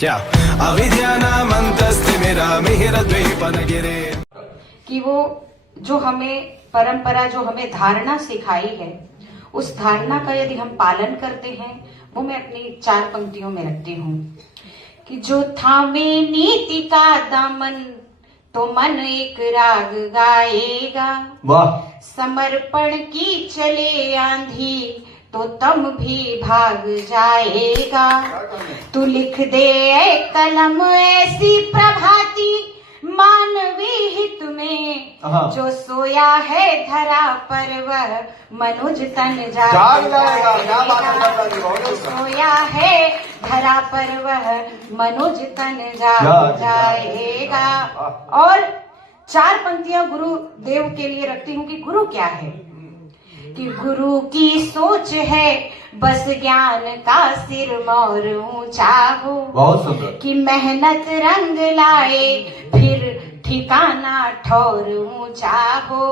क्या अविद्यानामन्तस्तिमिरामिहिरद्वीपनगिरे कि वो जो हमें परंपरा जो हमें धारणा सिखाई है, उस धारणा का यदि हम पालन करते हैं, वो मैं अपनी 4 पंक्तियों में रखती हूँ कि जो थामे नीति का दामन तो मन एक राग गाएगा। वाह। समर्पण की चले आंधी तो तम भी भाग जाएगा। तू लिख दे ऐ कलम ऐसी प्रभाती मानवी हित में, जो सोया है धरा पर वह मनुज तन जाएगा। जो सोया है धरा पर वह मनुज तन जाएगा। और 4 पंक्तियां गुरु देव के लिए रखती हूँ कि गुरु क्या है। कि गुरु की सोच है बस ज्ञान का सिर मोर ऊंचा हो। बहुत सुंदर। कि मेहनत रंग लाए फिर ठिकाना ठौर ऊंचा हो।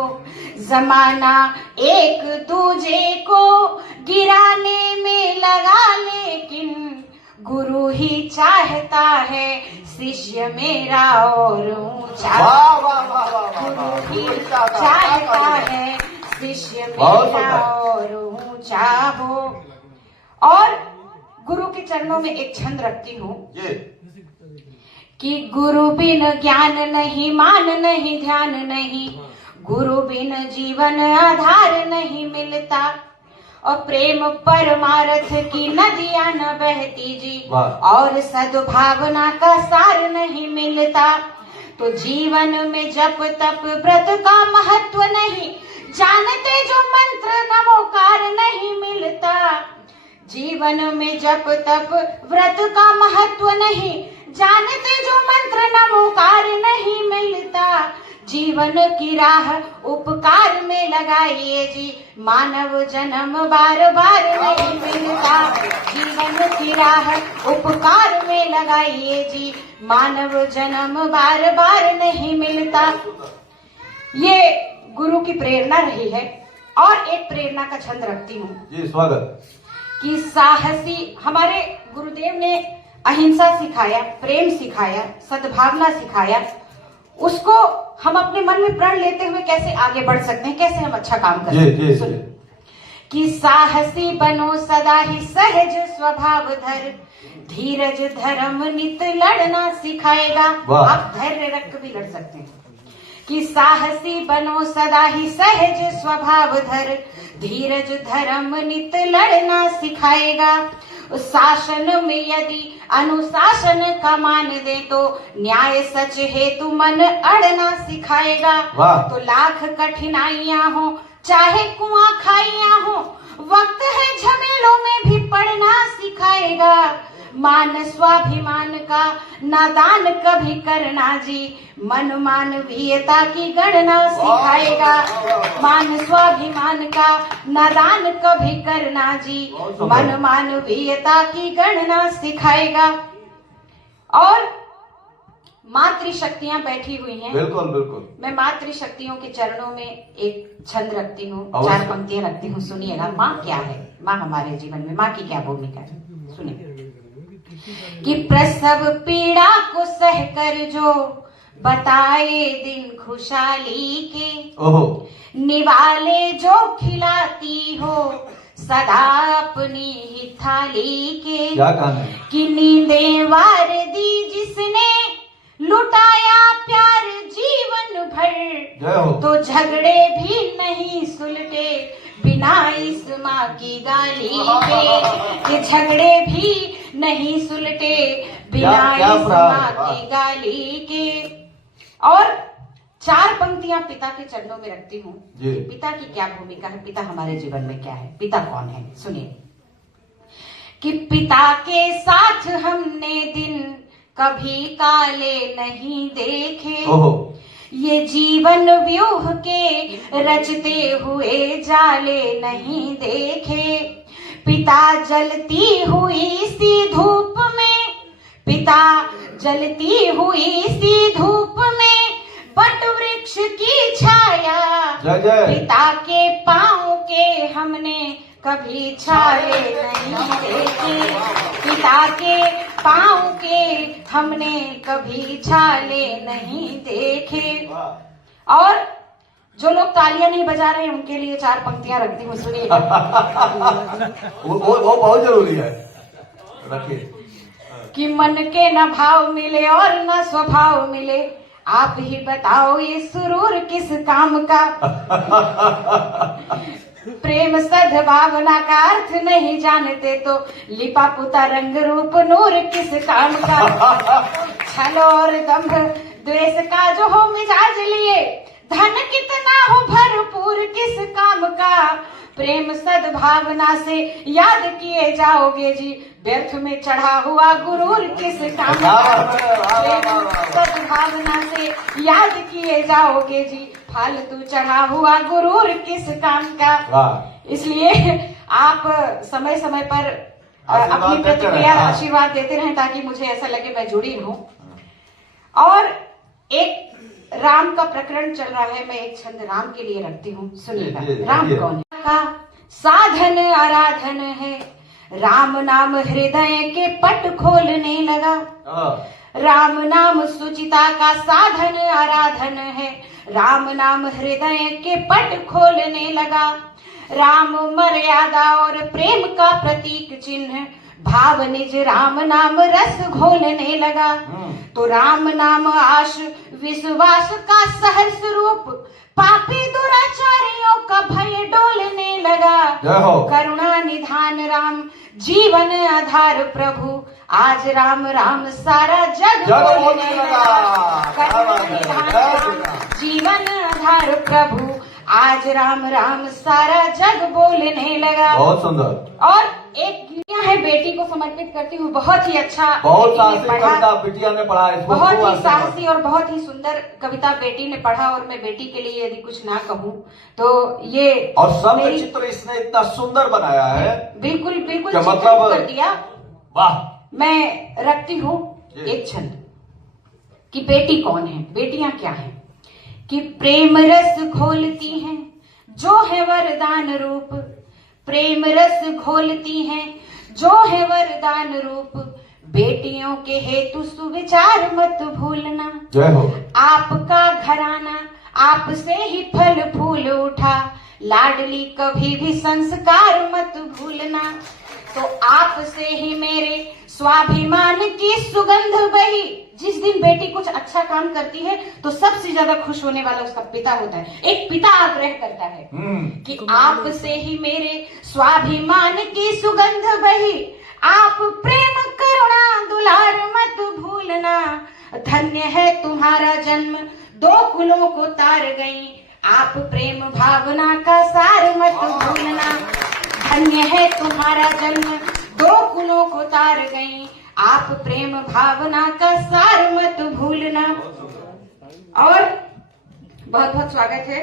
जमाना एक दूजे को गिराने में लगा, लेकिन गुरु ही चाहता है शिष्य मेरा और ऊंचा। गुरु ही चाहता है शिष्य मेरा और ऊंचा हो। और गुरु के चरणों में एक छंद रखती हूँ कि गुरु बिन ज्ञान नहीं, मान नहीं, ध्यान नहीं, गुरु बिन जीवन आधार नहीं मिलता। और प्रेम परमार्थ की नदियां न बहती जी, और सद्भावना का सार नहीं मिलता। तो जीवन में जप तप व्रत का महत्व नहीं जानते, जो मंत्र नमोकार नहीं मिलता। जीवन में जप तप व्रत का महत्व नहीं जानते, जो मंत्र नमोकार नहीं मिलता। जीवन की राह उपकार में लगाइए जी, मानव जन्म बार बार नहीं मिलता। जीवन की राह उपकार में लगाइए जी, मानव जन्म बार बार नहीं मिलता। ये गुरु की प्रेरणा रही है। और एक प्रेरणा का छंद रखती हूँ जी, स्वागत। कि साहसी, हमारे गुरुदेव ने अहिंसा सिखाया, प्रेम सिखाया, सद्भावना सिखाया। उसको हम अपने मन में प्रण लेते हुए कैसे आगे बढ़ सकते हैं, कैसे हम अच्छा काम कर सकते हैं। सुनिए कि साहसी बनो सदा ही सहज स्वभाव धर, धीरज धर्म नित लड़ना सिखाएगा। आप धैर्य रख के भी लड़ सकते हैं। कि साहसी बनो सदा ही सहज स्वभाव धर, धीरज धर्म नित लड़ना सिखाएगा। शासन में यदि अनुशासन का मान दे तो न्याय सच हेतु मन अड़ना सिखाएगा। तो लाख कठिनाइयां हो चाहे कुआं खाइयां हो, वक्त है झमेलों में भी पढ़ना सिखाएगा। मान स्वाभिमान का नादान कभी करना जी, मन मानवीयता की गणना सिखाएगा। मान स्वाभिमान का नादान कभी करना जी, मन मानवीयता की गणना सिखाएगा। और मातृशक्तियां बैठी हुई हैं। बिल्कुल बिल्कुल। मैं मातृशक्तियों के चरणों में एक छंद रखती हूँ, 4 पंक्तियां रखती हूँ। सुनिएगा, माँ क्या है, माँ हमारे जीवन में माँ की क्या भूमिका है। सुनिए कि प्रसव पीड़ा को सहकर जो बताए दिन खुशहाली के, निवाले जो खिलाती हो सदा अपनी ही थाली के। क्या कहना है? कि नींदें वार दी जिसने लुटाया प्यार जीवन भर, तो झगड़े भी नहीं सुलटे बिना इस माँ की गाली के। कि झगड़े भी नहीं सुलटे बिना इस माँ की गाली के। और 4 पंक्तियां पिता के चरणों में रखती हूँ। पिता की क्या भूमिका है, पिता हमारे जीवन में क्या है, पिता कौन है। सुनिए कि पिता के साथ हमने दिन कभी काले नहीं देखे, ये जीवन व्यूह के रचते हुए जाले नहीं देखे। पिता जलती हुई सी धूप में, पिता जलती हुई सी धूप में बट वृक्ष की छाया। पिता के पाँव के हमने कभी छाले नहीं देखे, पिता के पाँव के हमने कभी छाले नहीं देखे। और जो लोग तालियां नहीं बजा रहे हैं उनके लिए 4 पंक्तियां रखती हूँ, सुनिए। वो बहुत जरूरी है, रखिए। कि मन के न भाव मिले और न स्वभाव मिले, आप ही बताओ ये सुरूर किस काम का। प्रेम सद्भावना का अर्थ नहीं जानते तो लिपा पुता रंग रूप नूर किस काम का। छल और दंभ द्वेष का जो हो मिजाज लिए, धन कितना हो भरपूर किस काम का। प्रेम सद्भावना से याद किए जाओगे जी, व्यर्थ में चढ़ा हुआ गुरूर किस काम का। प्रेम सद्भावना से याद किए जाओगे जी, फालतू चढ़ा हुआ गुरूर किस काम का। इसलिए आप समय समय पर अपनी प्रतिक्रिया आशीर्वाद देते रहें ताकि मुझे ऐसा लगे मैं जुड़ी हूँ। और एक राम का प्रकरण चल रहा है, मैं एक छंद राम के लिए रखती हूँ, सुनिएगा। राम कौन है? का साधन आराधन है, राम नाम हृदय के पट खोलने लगा। राम नाम सुचिता का साधन आराधन है, राम नाम हृदय के पट खोलने लगा। राम मर्यादा और प्रेम का प्रतीक चिन्ह, भाव निज राम नाम रस घोलने लगा। तो राम नाम आश विश्वास का सहर्ष रूप, पापी दुराचारियों का भय डोलने लगा। करुणा निधान राम जीवन आधार प्रभु, आज राम राम सारा जग बोलने लगा। करुणा निधान राम जीवन आधार प्रभु, आज राम राम सारा जग बोलने लगा। बहुत सुंदर। और एक गीतियां है बेटी को समर्पित करती हूँ, बहुत ही अच्छा, बहुत साहसी कविता बिटिया ने पढ़ा है, बहुत ही साहसी और बहुत ही सुंदर कविता बेटी ने पढ़ा। और मैं बेटी के लिए यदि कुछ ना कहूँ तो ये, और सब चित्र इसने इतना सुंदर बनाया है, बिल्कुल बिल्कुल मतलब कर दिया। वाह। मैं रखती हूँ एक छंद कि बेटी कौन है, बेटियां क्या है। कि प्रेम रस घोलती हैं जो है वरदान रूप, प्रेम रस घोलती हैं जो है वरदान रूप, बेटियों के हेतु सुविचार मत भूलना। जय हो। आपका घराना आपसे ही फल फूल उठा, लाडली कभी भी संस्कार मत भूलना। तो आपसे ही मेरे स्वाभिमान की सुगंध बही। जिस दिन बेटी कुछ अच्छा काम करती है तो सबसे ज्यादा खुश होने वाला उसका पिता होता है। एक पिता आग्रह करता है कि आपसे ही मेरे स्वाभिमान की सुगंध बही, आप प्रेम करुणा दुलार मत भूलना। धन्य है तुम्हारा जन्म दो कुलों को तार गई, आप प्रेम भावना का सार मत भूलना। धन्य है तुम्हारा जन्म दो कुलों को तार गई, आप प्रेम भावना का सार मत भूलना। और बहुत बहुत स्वागत है,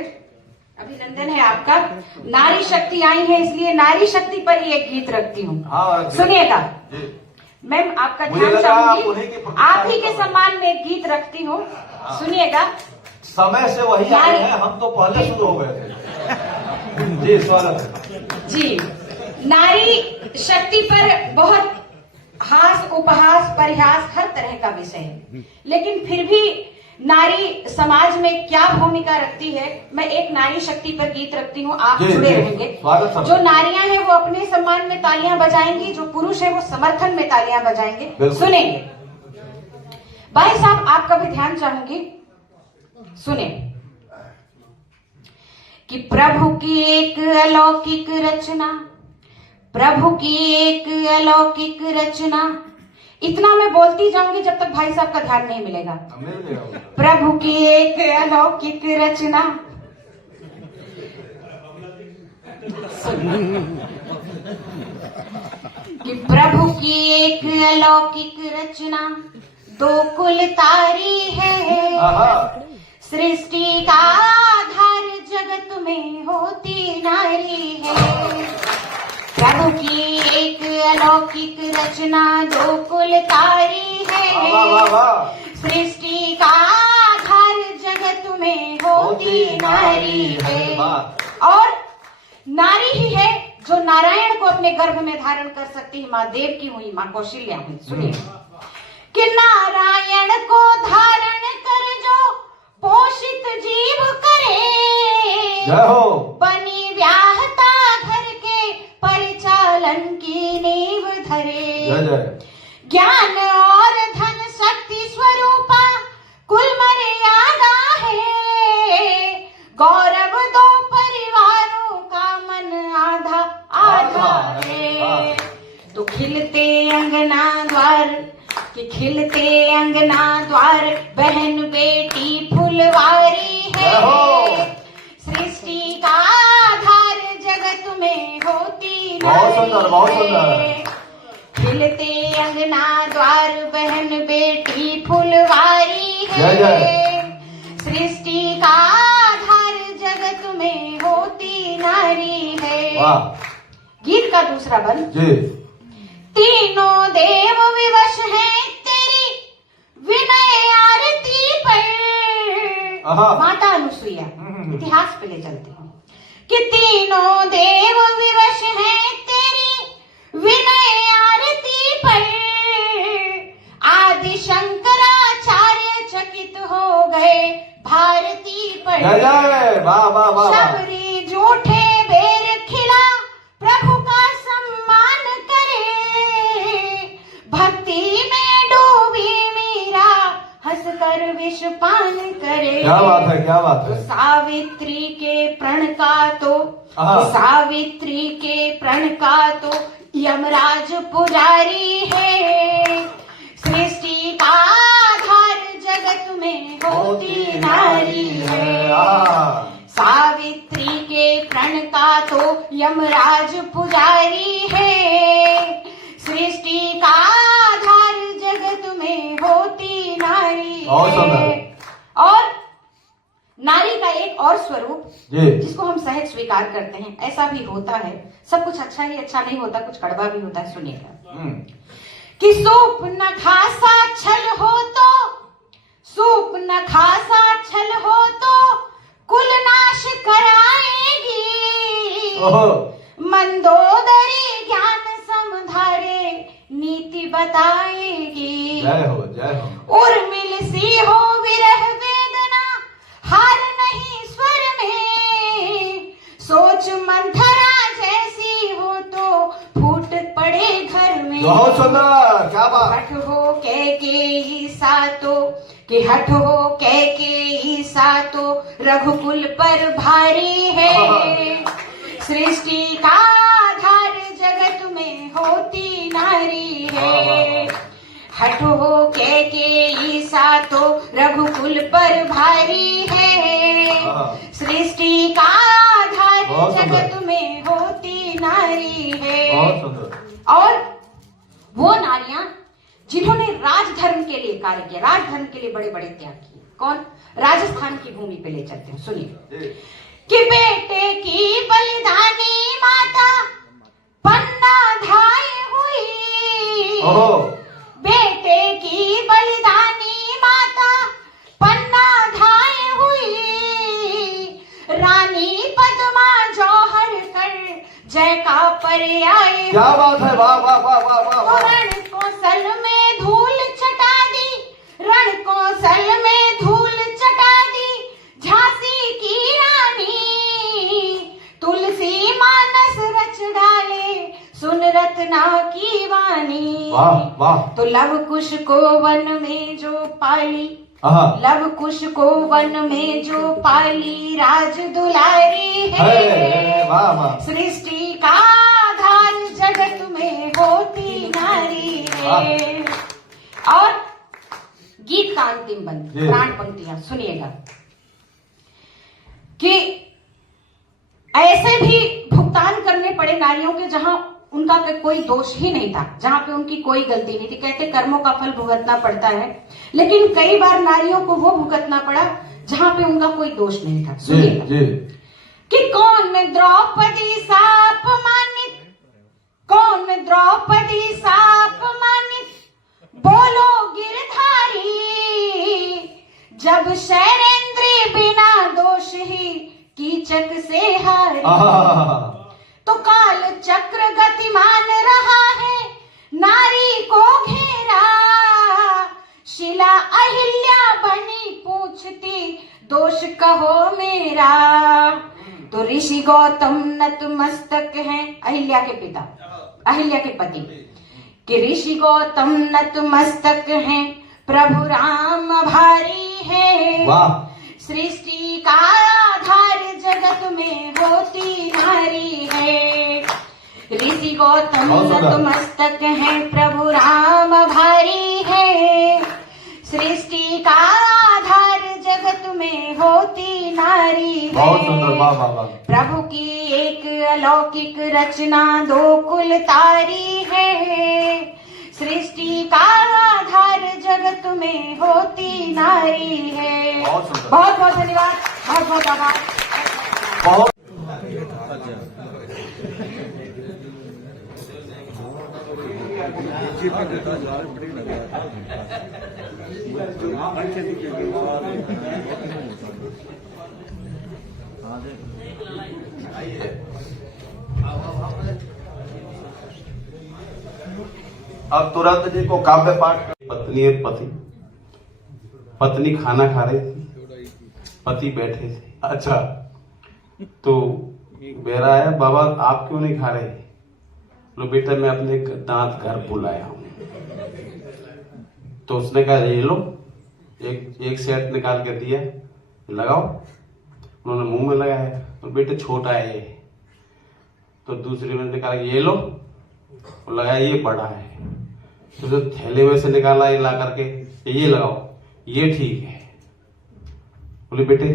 अभिनंदन है आपका। नारी शक्ति आई है इसलिए नारी शक्ति पर ही एक गीत रखती हूँ, सुनिएगा। मैम आपका ध्यान चाहूंगी, आप ही के सम्मान में एक गीत रखती हूँ, सुनिएगा। समय से वही आए हैं, हम तो पहले शुरू हो गए थे। जी स्वागत जी। नारी शक्ति पर बहुत हास उपहास परिहास हर तरह का विषय है, लेकिन फिर भी नारी समाज में क्या भूमिका रखती है, मैं एक नारी शक्ति पर गीत रखती हूँ, आप जुड़े रहेंगे। जो नारियां हैं वो अपने सम्मान में तालियां बजाएंगी, जो पुरुष है वो समर्थन में तालियां बजाएंगे। सुनेंगे भाई साहब, आपका भी ध्यान चाहूंगी, सुने। कि प्रभु की एक अलौकिक रचना, प्रभु की एक अलौकिक रचना। इतना मैं बोलती जाऊंगी जब तक भाई साहब का ध्यान नहीं मिलेगा। प्रभु की एक अलौकिक रचना, कि प्रभु की एक अलौकिक रचना दो कुल तारी है, सृष्टि का आधार जगत में होती नारी है। प्रभु की एक अलौकिक रचना दो कुल तारी है, सृष्टि का आधार जगत में होती नारी है। और नारी ही है जो नारायण को अपने गर्भ में धारण कर सकती है, माँ देव की हुई, माँ कौशल्या हुई। सुनिए कि नारायण को धारण कर जो पोषित जीव करे, जय हो। बनी व्याहता घर के परिचालन की नींव धरे। जय जय। ज्ञान और धन शक्ति स्वरूपा कुल मर्यादा है, गौरव दो परिवारों का मन आधा आधा है। तो खिलते अंगना द्वार कि खिलते अंगना द्वार, बहन बेटी फुलवारी है। सृष्टि का आधार जगत में होती बहुत सुंदर, बहुत सुंदर। है। खिलते अंगना द्वार, बहन बेटी फुलवारी जय है। जय। सृष्टि का आधार जगत में होती नारी है। वाह। गीत का दूसरा बंद। जी। तीनों देव विवश हैं तेरी विनय आरती पर। माता अनुसुईया, इतिहास पे ले चलते हैं कि तीनों देव विवश हैं तेरी विनय आरती पर। आदि शंकराचार्य चकित हो गए भारती पर। जय जय। वाह वाह वाह। सबरी जूठे बेर खिला प्रभु का सम्मान करे। भक्ति में डूबी मीरा हंसकर विष पान करे। क्या बात है, क्या बात है। सावित्री के प्रण का तो, सावित्री के प्रण का तो यमराज पुजारी है। सृष्टि का आधार जगत में होती नारी है। सावित्री के प्रण का तो यमराज पुजारी है। सृष्टि का आधार जगत में होती नारी है। और नारी का एक और स्वरूप जिसको हम सहज स्वीकार करते हैं, ऐसा भी होता है, सब कुछ अच्छा ही अच्छा नहीं होता, कुछ कड़वा भी होता है। सुनिएगा कि सूप न खासा छल हो तो, सूप न खासा छल हो तो कुल नाश कराएगी। मंदोदरी ज्ञान समधारे नीति बताएगी। जय हो, जय हो। उर्मिल सी हो विरह वेदना, हार नहीं स्वर में। सोच मंथरा जैसी हो तो फूट पड़े घर में। बहुत सुंदर, क्या बात। हठ हो कैकेयी सातो, कि हठ हो कैकेयी सातो रघुकुल पर भारी है। सृष्टि का आधार जगत में होती नारी है। हठ हो कैकेयी सातो रघुकुल पर भारी है। सृष्टि का आधार जगत में होती नारी है। और वो नारियां जिन्होंने राजधर्म के लिए कार्य किया, राजधर्म के लिए बड़े बड़े त्याग किए। कौन? राजस्थान की भूमि पे ले चलते हैं। सुनिए कि बेटे की बलिदानी माता पन्ना धाय हुई। बेटे की बलिदानी माता पन्ना धाय हुई। रानी पद्मा जौहर कर जय का पर्याय। क्या बात है, वाह वाह वाह वाह वाह। रण कौशल में धूल चटा दी, रण कौशल में धूल चटा दी झांसी की रानी। तुलसी मानस रच डाले सुन रत्ना की वाणी। वाह वाह। तो लव कुश को वन में जो पाली, लव कुश को वन में जो पाली राज दुलारी है। वाह वाह। सृष्टि का आधार जगत में होती नारी है। और गीत का अंतिम बंद, प्राण पंक्तियां सुनिएगा कि ऐसे भी भुगतान करने पड़े नारियों के जहां उनका कोई दोष ही नहीं था, जहां पे उनकी कोई गलती नहीं थी। कहते कर्मों का फल भुगतना पड़ता है, लेकिन कई बार नारियों को वो भुगतना पड़ा जहां पे उनका कोई दोष नहीं था। सुनिएगा कि कौन द्रौपदी सा अपमानित, कौन द्रौपदी सा अपमानित, बोलो गिरधारी। जब शैलेंद्र बिना दोष ही कीचक से हारी। तो काल चक्र गतिमान रहा है नारी को घेरा। शिला अहिल्या बनी पूछती दोष कहो मेरा। तो ऋषि गौतम नतमस्तक हैं, अहिल्या के पिता, अहिल्या के पति, कि ऋषि गौतम नतमस्तक हैं, प्रभु राम भारी है। वाह। सृष्टि का आधार जगत में होती नारी है। ऋषि गौतम नतमस्तक हैं, प्रभु राम भारी है। सृष्टि का आधार जगत में होती नारी है। बहुत सुंदर, वाह वाह वाह। प्रभु की एक अलौकिक रचना दो कुल तारी है। सृष्टि का आधार जगत में होती नारी है। बहुत सुंदर। बहुत बहुत धन्यवाद, बहुत बहुत आभार। बहुत अब तुरंत जी को काव्य पाठ कर। पत्नी और पति, पत्नी खाना खा रही थी, पति बैठे थे। अच्छा, तो बेरा है, बाबा आप क्यों नहीं खा रहे? लो बेटा मैं अपने दांत घर बुलाया हूं। तो उसने कहा ये लो, एक सेट निकाल के दिया, लगाओ। उन्होंने मुंह में लगाया, तो बेटे छोटा है ये। तो दूसरी ने निकाला, ये लो, और लगाया, ये बड़ा है। तो थैले में से निकाला ये ला करके, ये लगाओ, ये ठीक है। बोले बेटे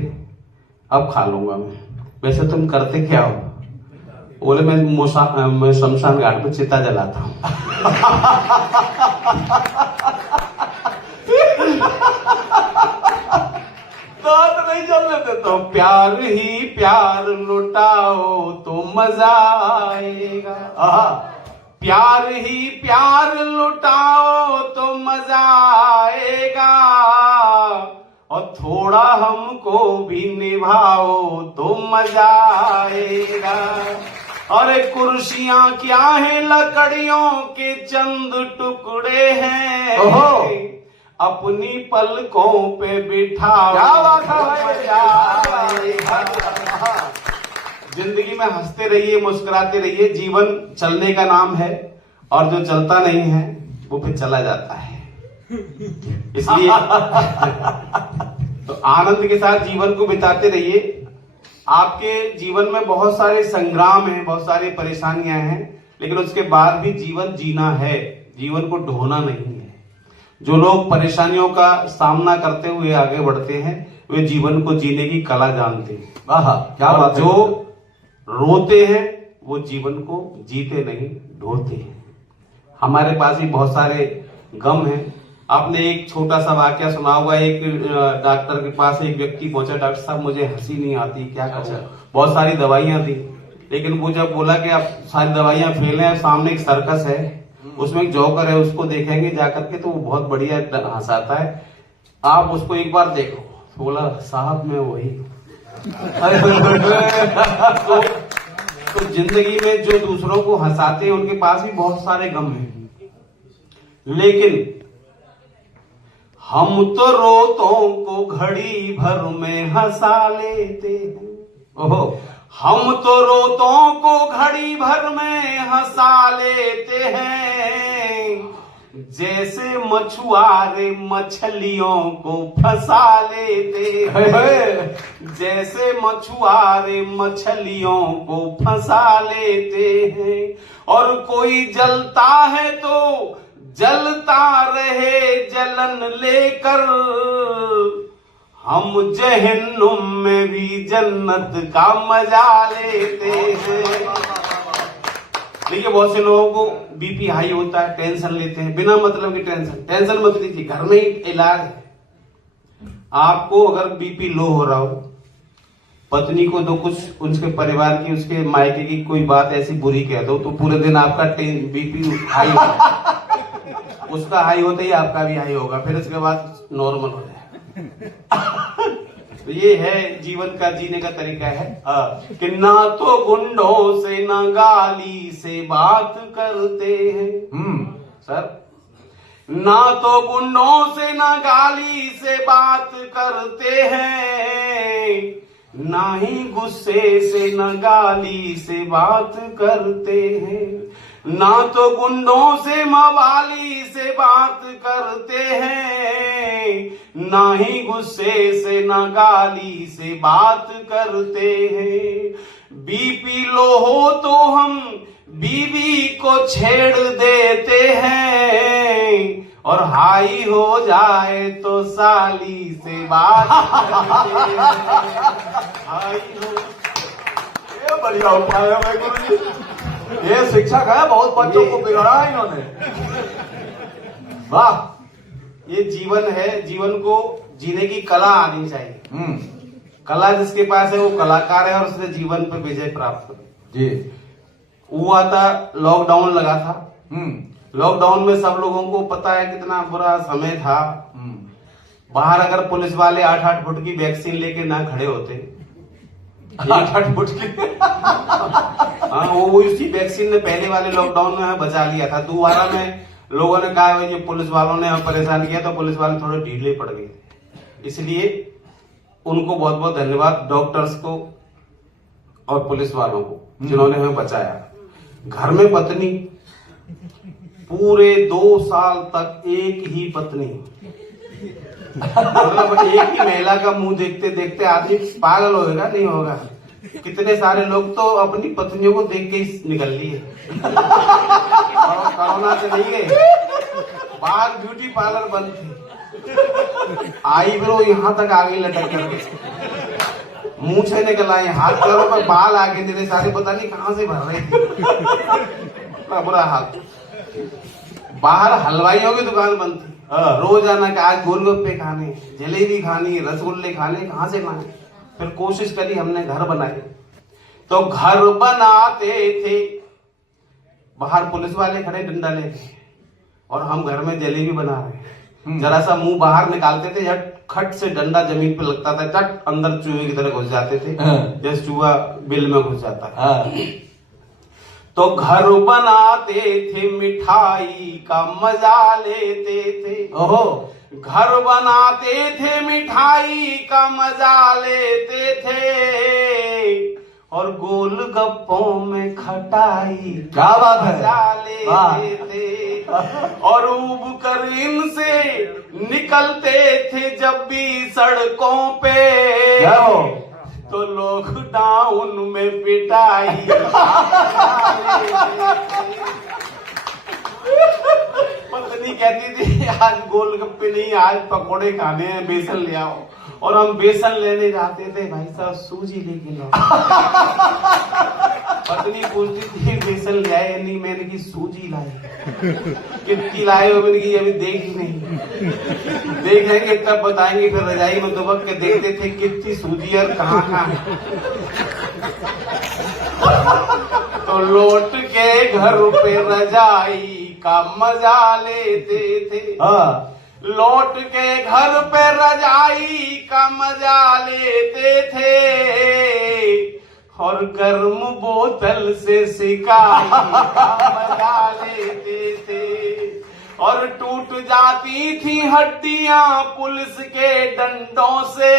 अब खा लूंगा मैं। वैसे तुम करते क्या हो? बोले मैं शमशान घाट पे चिता जलाता हूं। दांत नहीं जलने देता हूं। प्यार ही प्यार लुटाओ तो मजा आएगा। प्यार ही प्यार लुटाओ तो मजा आएगा, और थोड़ा हमको भी निभाओ तो मजा आएगा। अरे कुर्सियां क्या है, लकड़ियों के चंद टुकड़े हैं। अपनी पलकों पे बिठाओ। क्या बात है। जिंदगी में हंसते रहिए, मुस्कुराते रहिए। जीवन चलने का नाम है, और जो चलता नहीं है वो फिर चला जाता है। इसलिए तो आनंद के साथ जीवन को बिताते रहिए। आपके जीवन में बहुत सारे संग्राम हैं, बहुत सारी परेशानियां हैं, लेकिन उसके बाद भी जीवन जीना है, जीवन को ढोना नहीं है। जो लोग परेशानियों का सामना करते हुए आगे बढ़ते हैं, वे जीवन को जीने की कला जानते हैं। क्या बात। जो रोते हैं वो जीवन को जीते नहीं, ढोते हैं। हमारे पास भी बहुत सारे गम हैं। आपने एक छोटा सा वाक्य सुना होगा। एक डॉक्टर के पास एक व्यक्ति पहुंचा, डॉक्टर साहब मुझे हंसी नहीं आती, क्या करूं? बहुत सारी दवाइयां दी, लेकिन वो जब बोला कि आप सारी दवाइयां फेल हैं, सामने एक सर्कस है, उसमें एक जोकर है, उसको देखेंगे जाकर के तो वो बहुत बढ़िया हंसाता है, आप उसको एक बार देखो। तो बोला साहब मैं वही। तो जिंदगी में जो दूसरों को हंसाते हैं उनके पास भी बहुत सारे गम हैं, लेकिन हम तो रोतों को घड़ी भर में हंसा लेते हैं। ओहो, हम तो रोतों को घड़ी भर में हंसा लेते हैं, जैसे मछुआरे मछलियों को फंसा लेते हैं। जैसे मछुआरे मछलियों को फंसा लेते हैं, और कोई जलता है तो जलता रहे जलन लेकर, हम जहन्नुम में भी जन्नत का मजा लेते हैं। देखिए बहुत से लोगों को बीपी हाई होता है, टेंशन लेते हैं, बिना मतलब की टेंशन मत लीजिए, घर में ही इलाज है। आपको अगर बीपी लो हो रहा हो, पत्नी को दो कुछ उसके परिवार की, उसके मायके की कोई बात ऐसी बुरी कह दो, तो पूरे दिन आपका बीपी हाई होगा। उसका हाई होते ही आपका भी हाई होगा, फिर उसके बाद नॉर्मल हो जाएगा। तो ये है जीवन का जीने का तरीका है कि ना तो गुंडों से ना गाली से बात करते हैं। सर, ना तो गुंडों से ना गाली से बात करते हैं, ना ही गुस्से से ना गाली से बात करते हैं, ना तो गुंडों से मवाली से बात करते हैं, ना ही गुस्से से ना गाली से बात करते हैं। बीपी लो हो तो हम बीवी को छेड़ देते हैं, और हाई हो जाए तो साली से बात करते हैं। हाई हो, ये बढ़िया उपाय है भाई गुरु जी। ये शिक्षक है, बहुत बच्चों को बिगड़ा है इन्होंने। वाह, ये जीवन है, जीवन को जीने की कला आनी चाहिए। कला जिसके पास है वो कलाकार है और उसने जीवन पे विजय प्राप्त कर जी। हुआ था, लॉकडाउन लगा था। लॉकडाउन में सब लोगों को पता है कितना बुरा समय था। बाहर अगर पुलिस वाले 8-8 फुट की वैक्सीन लेके ना खड़े होते, 8-8 फुट की हाँ, वो इसी वैक्सीन ने पहले वाले लॉकडाउन में हमें बचा लिया था। दोबारा में लोगों ने कहा ये पुलिस वालों ने हमें परेशान किया, तो पुलिस वाले थोड़े ढीले पड़ गए। इसलिए उनको बहुत बहुत धन्यवाद, डॉक्टर्स को और पुलिस वालों को जिन्होंने हमें बचाया। घर में पत्नी पूरे 2 साल तक एक ही पत्नी, मतलब एक ही महिला का मुंह देखते देखते आदमी पागल होगा नहीं होगा। कितने सारे लोग तो अपनी पत्नियों को देख के ही निकल लिए। कोरोना से नहीं गए, बाहर ब्यूटी पार्लर बंद थे, आई ब्रो यहाँ तक आ गई लटक कर, मुंह से निकल आए, हाथ पैरों पर बाल आगे निकले सारे, पता नहीं कहाँ से भर रहे थे। बुरा हाल। बाहर हलवाइयों की दुकान बंद थी, रोजाना का आज गोलगप्पे खाने, जलेबी खानी, रसगुल्ले खाने, कहाँ से लाए। फिर कोशिश करी हमने, घर बनाए। तो घर बनाते थे, बाहर पुलिस वाले खड़े डंडा लेके और हम घर में जलेबी बना रहे। जरा सा मुंह बाहर निकालते थे, झट खट से डंडा जमीन पे लगता था, झट अंदर चूहे की तरह घुस जाते थे, जैसे चूहा बिल में घुस जाता है। तो घर बनाते थे, मिठाई का मजा लेते थे। ओहो, घर बनाते थे, मिठाई का मजा लेते थे, और गोलगप्पों में खटाई क्या बात है, मजा लेते थे। और उब कर इनसे निकलते थे जब भी सड़कों पे, तो लॉकडाउन में पिटाई। पत्नी कहती थी आज गोलगप्पे नहीं, आज पकोड़े खाने हैं, बेसन ले आओ। और हम बेसन लेने जाते थे, भाई साहब सूजी लेके लो। पत्नी पूछती थी बेसन ले आए नहीं, मैंने की सूजी लाई। कितनी लाए हो, मैंने की अभी देख ही नहीं, देखेंगे तब बताएंगे। फिर रजाई में दुबक के देखते थे कितनी सूजी और कहाँ कहाँ है। तो लौट के घर पे रजाई का मजा लेते थे। लौट के घर पे रजाई का मजा लेते थे, और गर्म बोतल से सिकाई का मजा लेते थे। और टूट जाती थी हड्डियां पुलिस के डंडों से,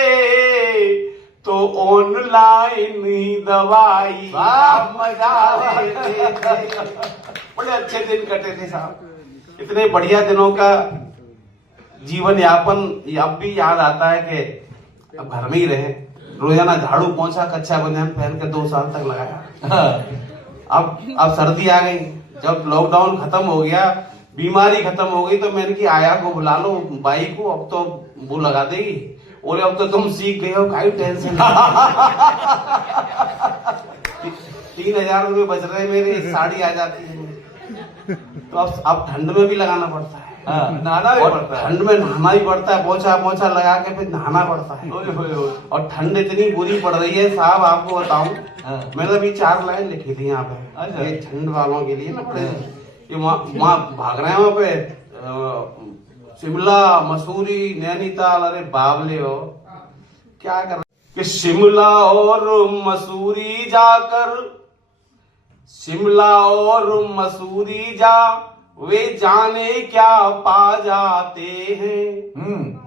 तो ऑनलाइन ही दवाई मजा लेते थे। बड़े अच्छे दिन कटे थे साहब, इतने बढ़िया दिनों का जीवन यापन अब भी याद आता है कि अब घर में ही रहे, रोजाना झाड़ू पोंछा कच्चा बनियान पहन के 2 साल तक लगाया। अब सर्दी आ गई, जब लॉकडाउन खत्म हो गया, बीमारी खत्म हो गई, तो मैंने कि आया को बुला लो, बाई को, अब तो वो लगा देगी। बोले अब तो तुम सीख गए हो, काई टेंशन। 3000 रुपये बच रहे मेरे, साड़ी आ जाती है। तो अब ठंड में भी लगाना पड़ता है, नहाना भी पड़ता है, ठंड में नहाना भी पड़ता है, पोछा पोछा लगा के फिर नहाना पड़ता है। और ठंड इतनी बुरी पड़ रही है साहब, आपको बताऊं, मैंने अभी 4 लाइन लिखी थी यहाँ पे, ये ठंड वालों के लिए ना, ये वहाँ भाग रहे हैं वहाँ पे शिमला, मसूरी, नैनीताल, अरे बावले हो, क्या कर कि शिमला और मसूरी जाकर, शिमला और मसूरी जा वे जाने क्या पा जाते हैं।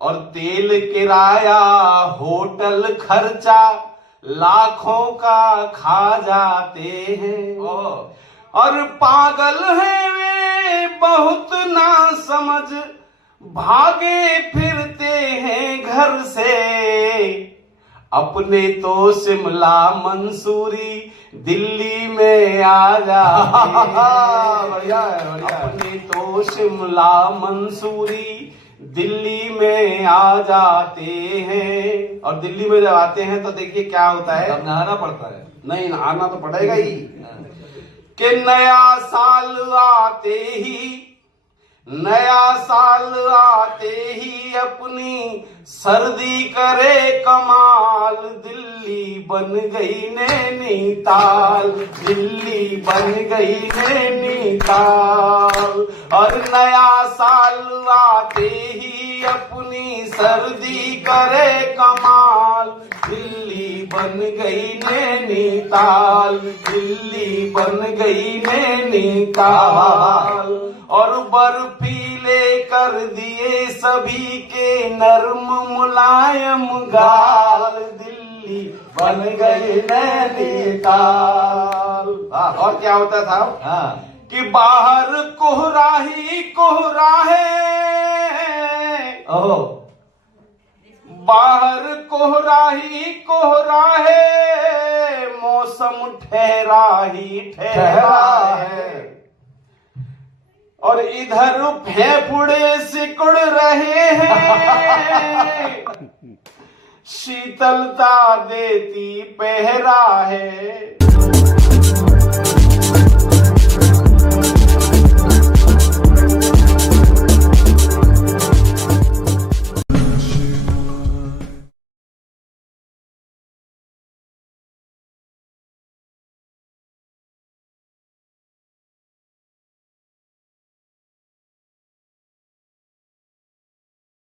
और तेल किराया होटल खर्चा लाखों का खा जाते हैं। और पागल है वे बहुत ना समझ भागे फिरते हैं घर से, अपने तो शिमला मंसूरी दिल्ली में आ जाते हैं। बढ़िया है, बढ़िया है। अपने तो शिमला मंसूरी दिल्ली में आ जाते हैं। और दिल्ली में जब आते हैं तो देखिए क्या होता है, तब नहाना पड़ता है। नहीं नहाना तो पड़ेगा ही कि नया साल आते ही, नया साल आते ही अपनी सर्दी करे कमाल, दिल्ली बन गई नैनीताल, दिल्ली बन गई नैनीताल। और नया साल आते ही अपनी सर्दी करे कमाल, दिल्ली बन गई नैनीताल, दिल्ली बन गई नैनीताल। और बर्फीले कर दिए सभी के नर्म मुलायम गाल, दिल्ली बन गई नैनीताल। और क्या होता था कि बाहर कोहरा ही कोहरा है, बाहर कोहरा ही कोहरा है, मौसम ठहरा ही ठहरा है। और इधर फेफड़े सिकुड़ रहे हैं, शीतलता देती पहरा है।